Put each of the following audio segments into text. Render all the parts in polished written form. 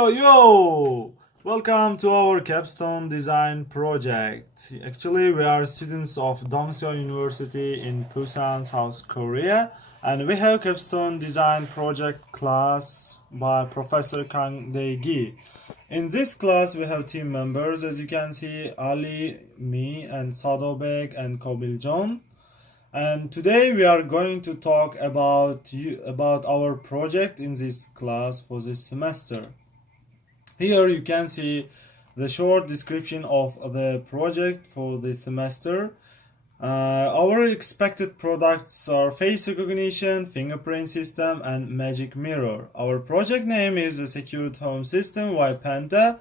Yo! Welcome to our capstone design project. Actually, we are students of Dongseo University in Busan, South Korea, and we have capstone design project class by Professor Kang Dae-gi. In this class, we have team members, as you can see, Ali, me, and Sadobek and Kobil John. And today we are going to talk about our project in this class for this semester. Here you can see the short description of the project for the semester. Our expected products are face recognition, fingerprint system, and magic mirror. Our project name is a secured home system by Penta.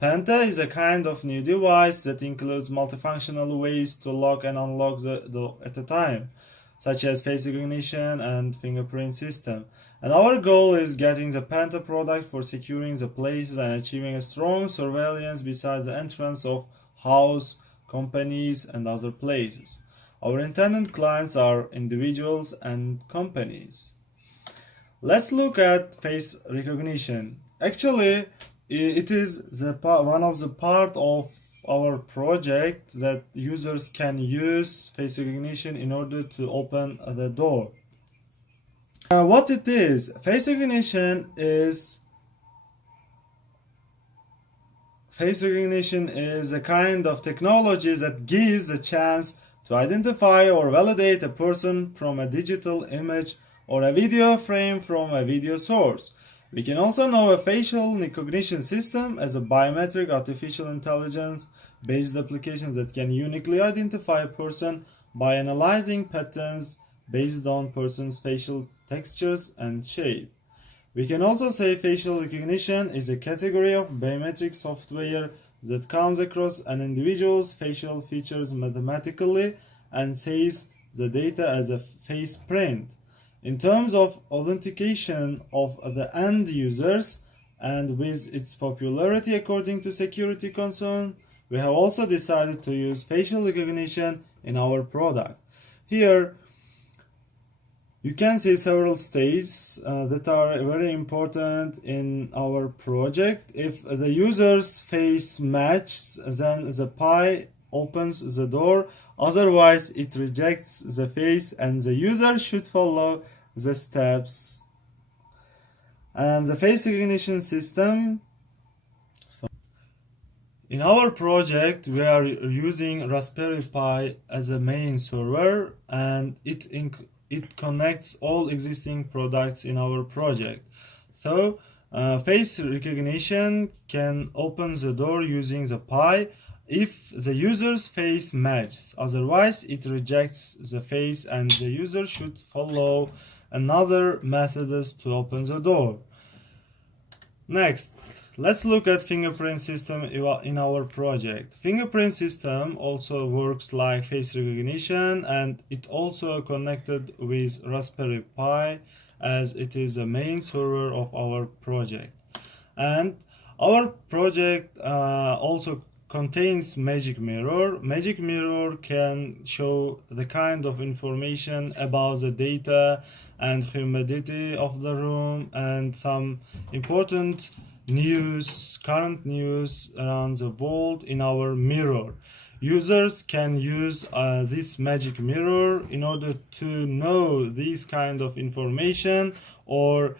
Penta is a kind of new device that includes multifunctional ways to lock and unlock the door at a time, such as face recognition and fingerprint system. And our goal is getting the Penta product for securing the places and achieving a strong surveillance besides the entrance of house, companies, and other places. Our intended clients are individuals and companies. Let's look at face recognition. Actually, it is one of the part of our project that users can use face recognition in order to open the door. What it is, face recognition is a kind of technology that gives a chance to identify or validate a person from a digital image or a video frame from a video source. We can also know a facial recognition system as a biometric artificial intelligence based application that can uniquely identify a person by analyzing patterns based on person's facial textures and shape. We can also say facial recognition is a category of biometric software that counts across an individual's facial features mathematically and saves the data as a face print. In terms of authentication of the end users and with its popularity according to security concern, we have also decided to use facial recognition in our product. Here, you can see several stages that are very important in our project. If the user's face matches, then the Pi opens the door. Otherwise, it rejects the face and the user should follow the steps. And the face recognition system. In our project, we are using raspberryPi as a main server, and it connects all existing products in our project. So, face recognition can open the door using the Pi if the user's face matches. Otherwise, it rejects the face and the user should follow another methods to open the door. Next, let's look at fingerprint system in our project. Fingerprint system also works like face recognition, and it also connected with Raspberry Pi as it is the main server of our project. And our project also contains magic mirror. Magic mirror can show the kind of information about the data and humidity of the room and some important current news around the world in our mirror. Users can use this magic mirror in order to know this kind of information, or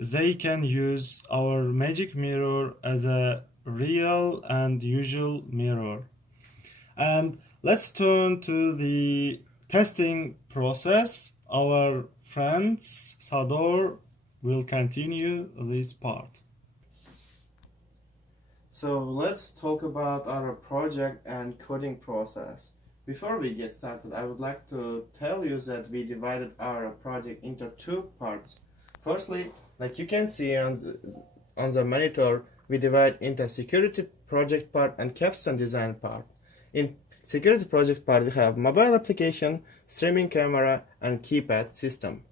they can use our magic mirror as a real and usual mirror. And let's turn to the testing process. Our friends Sador will continue this part. So let's talk about our project and coding process. Before we get started, I would like to tell you that we divided our project into two parts. Firstly, like you can see on the monitor, we divide into security project part and capstone design part. In security project part, we have mobile application, streaming camera, and keypad system.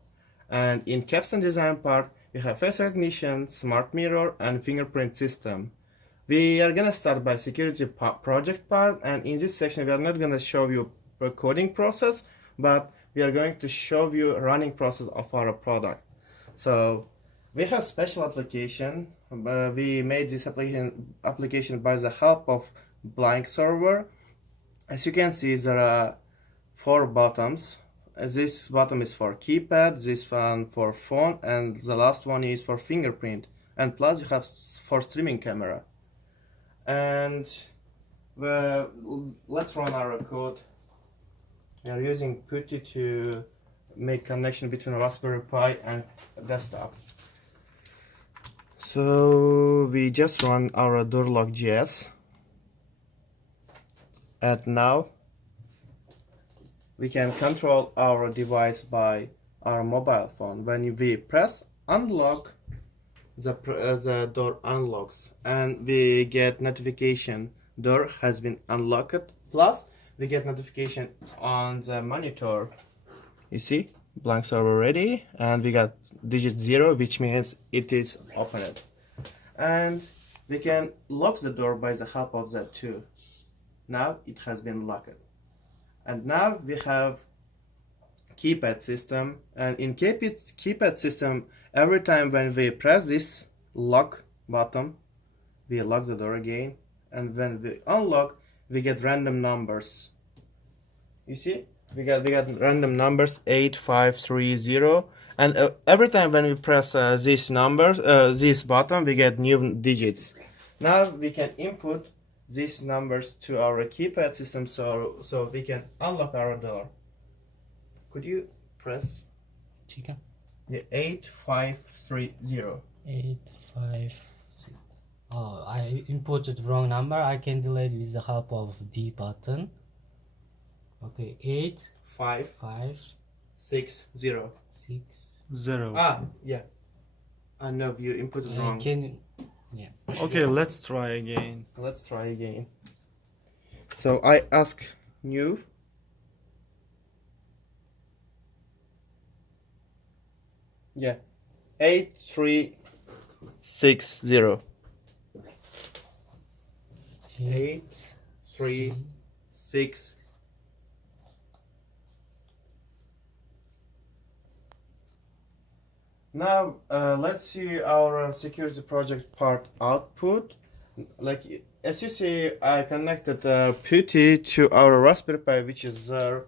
And in capstone design part, we have face recognition, smart mirror, and fingerprint system. We are gonna start by security project part, and in this section we are not gonna show you a coding process, but we are going to show you a running process of our product. So we have special application we made this application by the help of blank server. As you can see, there are 4 buttons. This button is for keypad, this one for phone, and the last one is for fingerprint. And plus you have for streaming camera. And let's run our code. We are using Putty to make connection between Raspberry Pi and desktop. So we just run our door-lock.js, and now we can control our device by our mobile phone. When we press unlock, the door unlocks and we get notification door has been unlocked. Plus we get notification on the monitor. You see, blank server ready, and we got digit 0, which means it is opened. And we can lock the door by the help of that too. Now it has been locked. And now we have keypad system, and in keypad system, every time when we press this lock button, we lock the door again, and when we unlock, we get random numbers. You see, we got random numbers 8, 5, 3, 0, and every time when we press this button, we get new digits. Now we can input these numbers to our keypad system, so we can unlock our door. Could you press? Chica. Yeah, 8, 5, 3, 0. 8, 5, 6. Oh, I inputted wrong number. I can delete with the help of D button. Okay, 8, 5, 5, 6, 0. 6. 0. Yeah. I know you inputted wrong. Yeah. Okay, let's try again. Let's try again. So I ask new. Yeah. 8, 3, 6, 0. 8, 3, 6. Now let's see our security project part output. Like as you see, I connected Putty to our Raspberry Pi, which is there,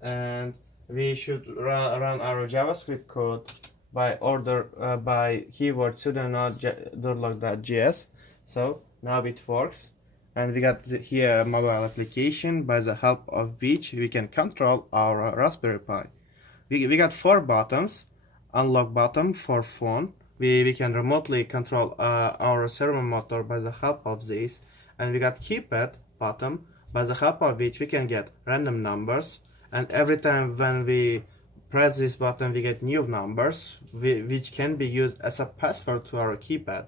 and we should run our JavaScript code by by keyword sudo door-lock.js. So now it works, and we got here a mobile application by the help of which we can control our Raspberry Pi. We got 4 buttons. Unlock button for phone. We can remotely control our servo motor by the help of this, and we got keypad button by the help of which we can get random numbers, and every time when we press this button we get new numbers which can be used as a password to our keypad.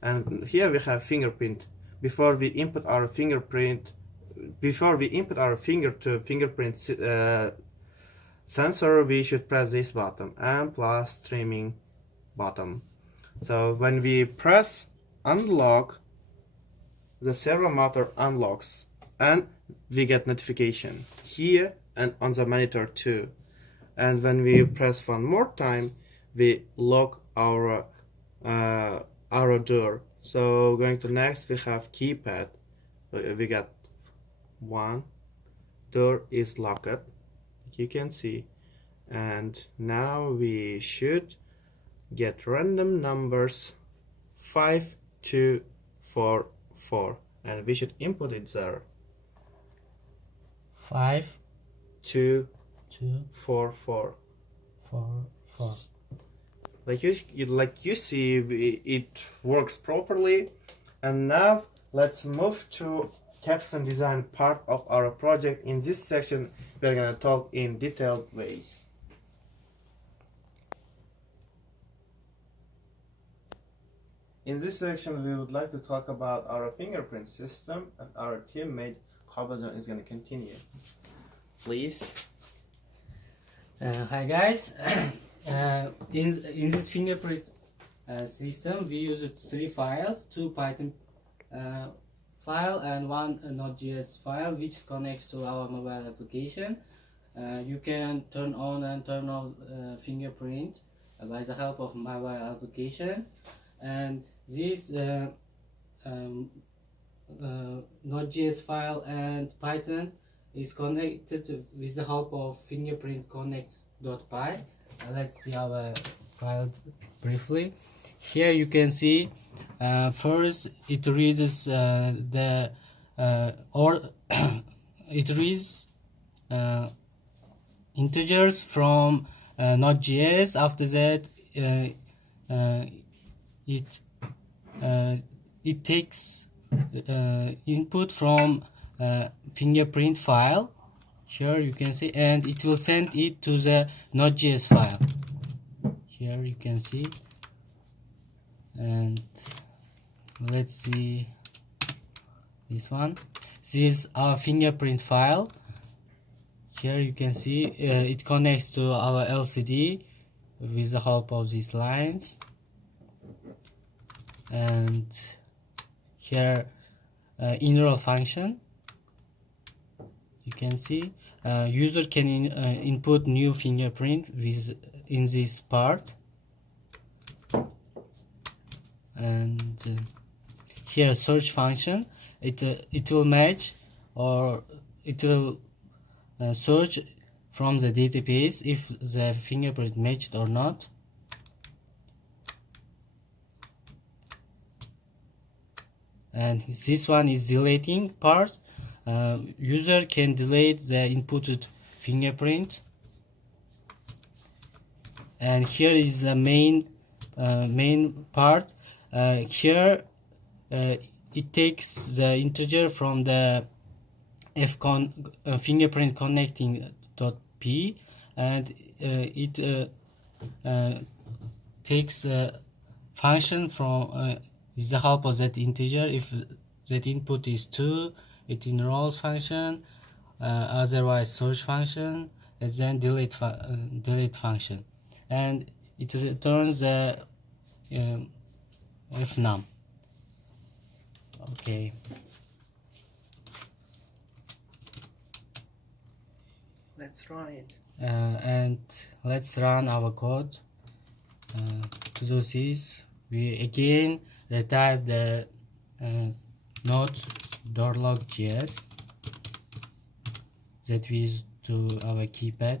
And here we have fingerprint. Before we input our finger to fingerprint sensor, we should press this button and plus streaming button. So when we press unlock, the servo motor unlocks and we get notification here and on the monitor too. And when we press one more time, we lock our door. So going to next, we have keypad. We got 1, door is locked. You can see, and now we should get random numbers 5, 2, 4, 4, and we should input it there. 5, 2, 2, 4, 4. 4, 4. Like you see, it works properly. And now let's move to capstone design part of our project. In this section, we're gonna talk in detailed ways. In this section, we would like to talk about our fingerprint system, and our teammate Kabadon is gonna continue. Please. Hi guys. In this fingerprint system, we used 3 files: 2 Python file and 1 Node.js file, which connects to our mobile application. You can turn on and turn off fingerprint by the help of mobile application, and This um, Node.js file and Python is connected with the help of fingerprint connect.py. Let's see our file briefly. Here you can see first it reads the or it reads integers from Node.js. After that, it it takes input from fingerprint file. Here you can see, and it will send it to the Node.js file. Here you can see, and let's see this one. This is our fingerprint file. Here you can see it connects to our LCD with the help of these lines, and here in-row function. You can see user can input new fingerprint in this part, and here search function. It will match, or it will search from the database if the fingerprint matched or not. And this one is deleting part. User can delete the inputted fingerprint, and here is the main part. Here it takes the integer from the fingerprint connecting.p, and it takes a function from with the help of that integer. If that input is 2, it enrolls function, otherwise search function, and then delete function, and it returns the fnum. Okay. Let's run it. And let's run our code. To do this, we again retype the node.log.js that we use to our keypad.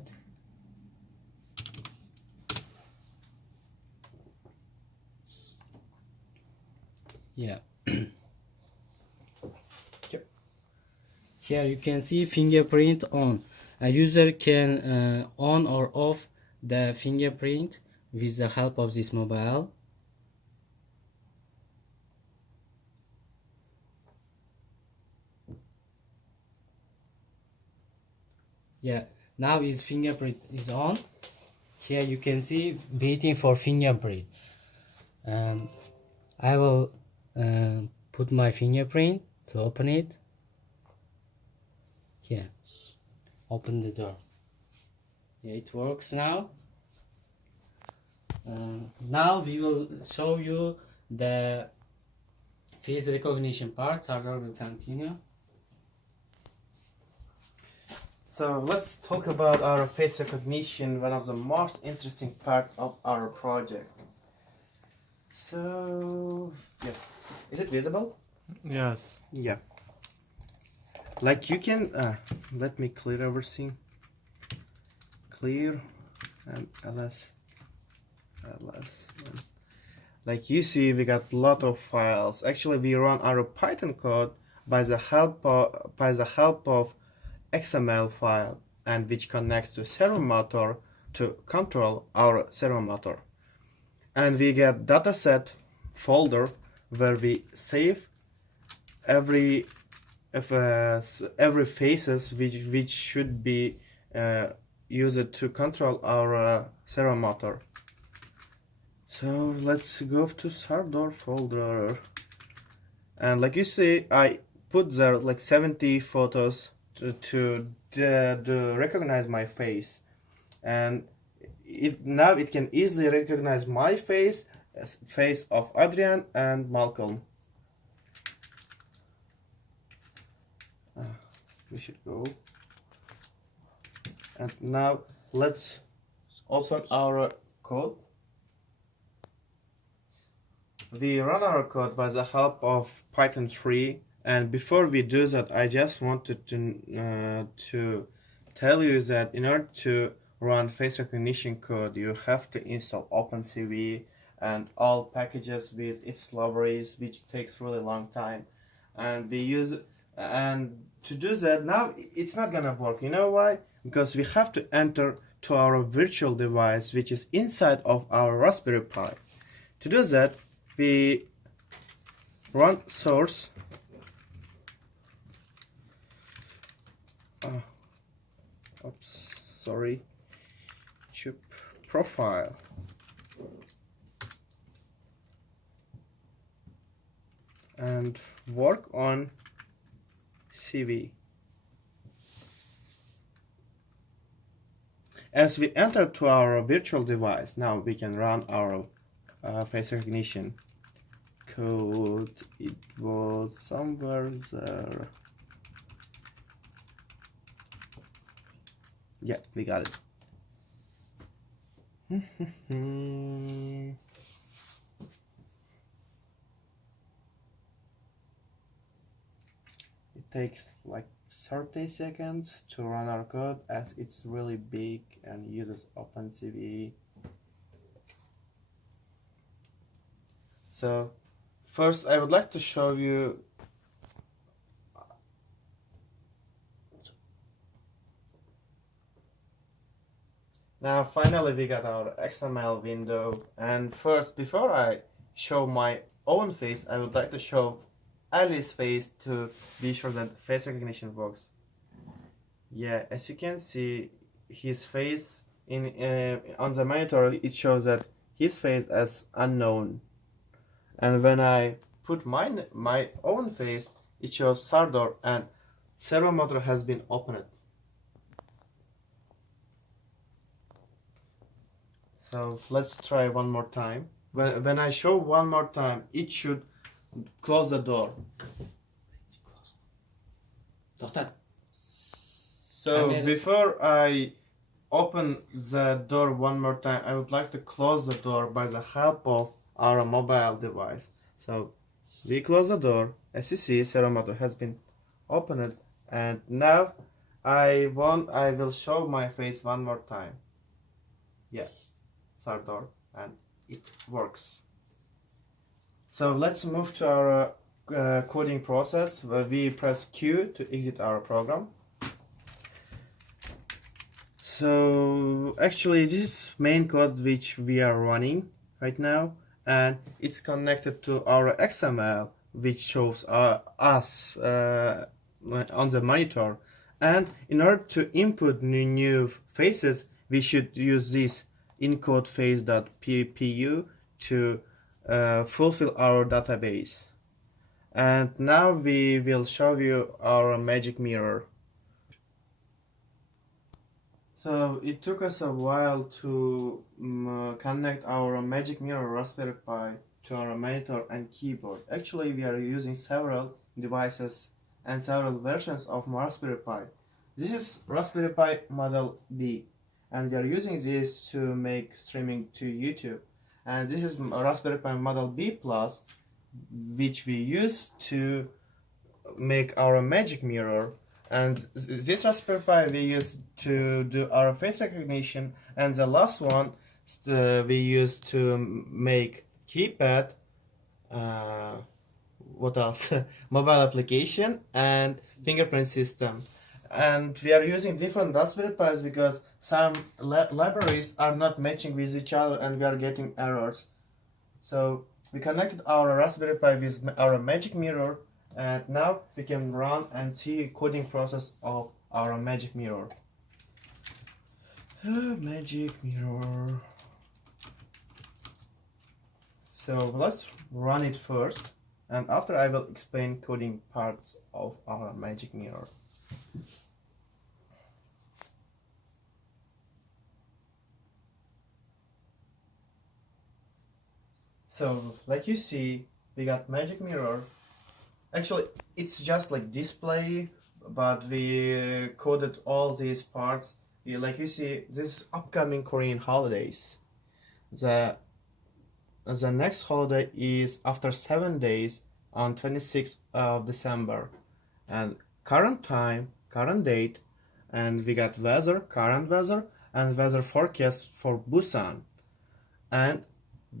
Yeah. Yep. Here you can see fingerprint on. A user can on or off the fingerprint with the help of this mobile. Yeah, now his fingerprint is on. Here you can see waiting for fingerprint. I will put my fingerprint to open it. Here, open the door. Yeah, it works now. Now we will show you the face recognition part. Sardar will continue. So let's talk about our face recognition, one of the most interesting part of our project. So, yeah, is it visible? Yes. Yeah. Like you can, let me clear everything. Clear and ls. Like you see, we got a lot of files. Actually, we run our Python code by the help of XML file, and which connects to servo motor to control our servo motor. And we get dataset folder where we save every faces which should be used to control our servo motor. So let's go to Sardar folder, and like you see, I put there like 70 photos to recognize my face, and now it can easily recognize my face as face of Adrian and Malcolm. We should go, and now let's open our code. we run our code by the help of Python 3, and before we do that, I just wanted to tell you that in order to run face recognition code, you have to install OpenCV and all packages with its libraries, which takes really long time. And to do that now, it's not gonna work. You know why? Because we have to enter to our virtual device, which is inside of our Raspberry Pi. To do that, we run source chip profile, and work on CV. As we enter to our virtual device, now we can run our face recognition code. It was somewhere there. Yeah, we got it. It takes like 30 seconds to run our code as it's really big and uses OpenCV. So first I would like to show you now finally we got our XML window, and first before I show my own face I would like to show Ali's face to be sure that face recognition works. Yeah, as you can see his face on the monitor, it shows that his face as unknown, and when I put my own face it shows Sardar and servo motor has been opened. So let's try one more time. When I show one more time, it should close the door. So before I open the door one more time, I would like to close the door by the help of our mobile device. So we close the door. As you see, servo motor has been opened, and now I will show my face one more time. Yes, Sardar, and it works. So let's move to our coding process, where we press Q to exit our program. So actually this is main code which we are running right now, and it's connected to our XML which shows us on the monitor. And in order to input new faces, we should use this encode face.ppu to fulfill our database. And now we will show you our magic mirror. So it took us a while to connect our magic mirror Raspberry Pi to our monitor and keyboard. Actually, we are using several devices and several versions of Raspberry Pi. This is Raspberry Pi Model B, and we are using this to make streaming to YouTube. And this is Raspberry Pi Model B Plus, which we use to make our magic mirror. And this Raspberry Pi we use to do our face recognition, and the last one we use to make keypad, what else? Mobile application and fingerprint system. And we are using different Raspberry Pis because some libraries are not matching with each other and we are getting errors. So we connected our Raspberry Pi with our magic mirror, and now we can run and see coding process of our magic mirror. Magic mirror. So let's run it first, and after I will explain coding parts of our magic mirror. So like you see, we got magic mirror. Actually, it's just like display, but we coded all these parts. Like you see, this upcoming Korean holidays, the the next holiday is after 7 days on 26th of December. And current time, current date, and we got weather, current weather, and weather forecast for Busan. And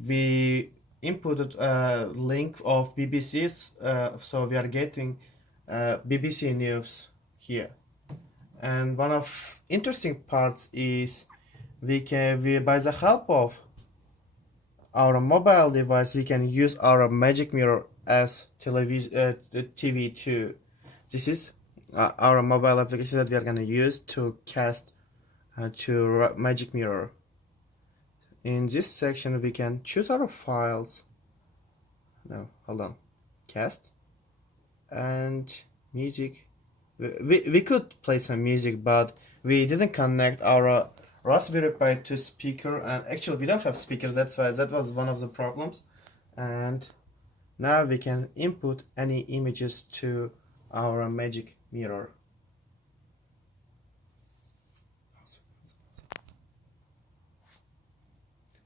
we inputted a link of BBC's, so we are getting BBC News here. And one of interesting parts is we by the help of our mobile device we can use our magic mirror as TV too. This is our mobile application that we are gonna use to cast to magic mirror. In this section we can choose our files. No, hold on. Cast and music. We could play some music, but we didn't connect our Raspberry Pi to speaker, and actually we don't have speakers, that's why that was one of the problems. And now we can input any images to our magic mirror.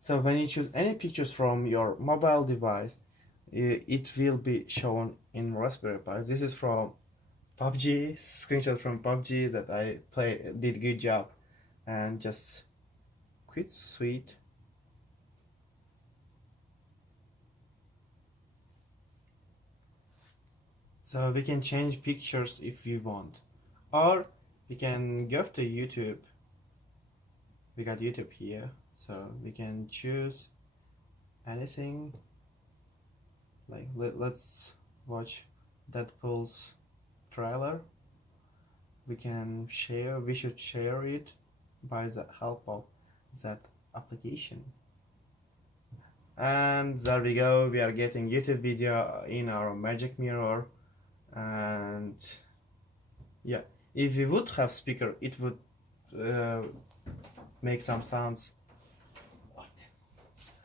So when you choose any pictures from your mobile device, it will be shown in Raspberry Pi. This is from PUBG, screenshot from PUBG that I did good job, and just quit sweet. So we can change pictures if we want, or we can go to YouTube. We got YouTube here, so we can choose anything. Like let's watch Deadpool's trailer. We should share it by the help of that application. And there we go, we are getting YouTube video in our magic mirror. And yeah, if we would have speaker, it would make some sounds.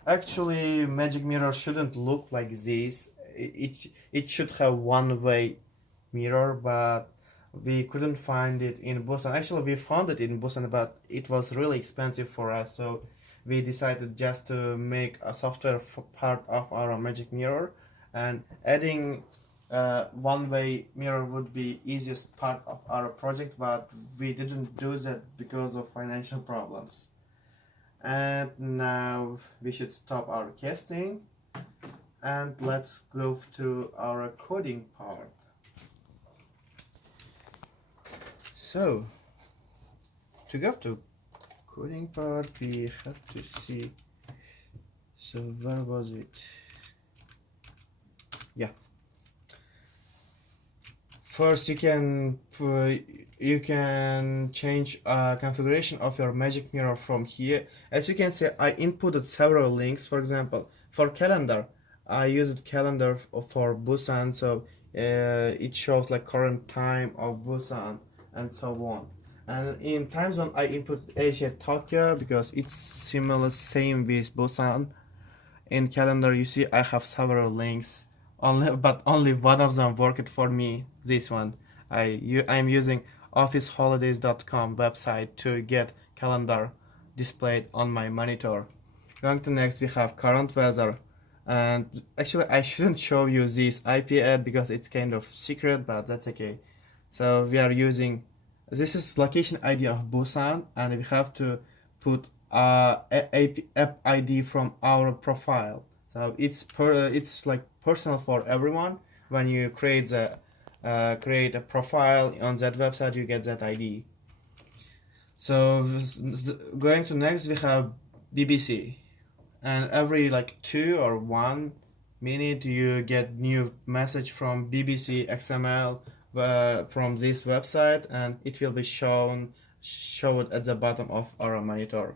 Actually, magic mirror shouldn't look like this. It should have one-way mirror, but we couldn't find it in Busan. Actually, we found it in Busan, but it was really expensive for us, so we decided just to make a software part of our magic mirror, and adding one-way mirror would be easiest part of our project, but we didn't do that because of financial problems. And now we should stop our casting and let's go to our coding part. So to go to coding part we have to see, so where was it? Yeah, first you can change configuration of your magic mirror from here. As you can see, I inputted several links. For example, for calendar I used calendar for Busan, so it shows like current time of Busan and so on. And in time zone I input Asia Tokyo because it's same with Busan. In calendar you see I have several links, but only one of them worked for me, this one. I'm using officeholidays.com website to get calendar displayed on my monitor. Going to next, we have current weather, and actually I shouldn't show you this IP ad because it's kind of secret, but that's okay. So we are using, this is location ID of Busan, and we have to put app ID from our profile. So it's like personal for everyone. When you create a profile on that website, you get that ID. So going to next, we have BBC, and every like 2 or 1 minute you get new message from BBC XML from this website, and it will be showed at the bottom of our monitor.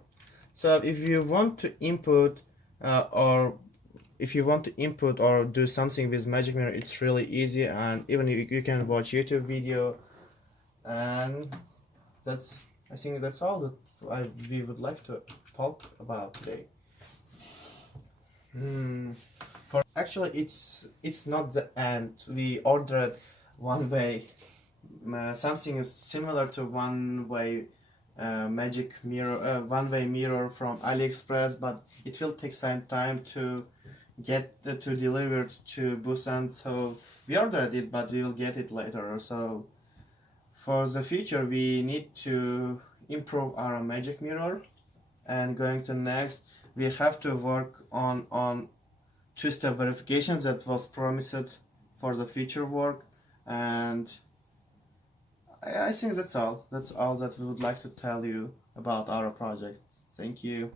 So if you want to input or do something with magic mirror, it's really easy, and even you can watch YouTube video. And I think that's all that we would like to talk about today. Actually it's not the end. We ordered one-way something similar to one-way magic mirror, one-way mirror from AliExpress, but it will take some time to get to delivered to Busan. So we ordered it, but we will get it later. So for the future, we need to improve our magic mirror. And going to next, we have to work on two-step verification that was promised for the future work. And I think that's all. That's all that we would like to tell you about our project. Thank you.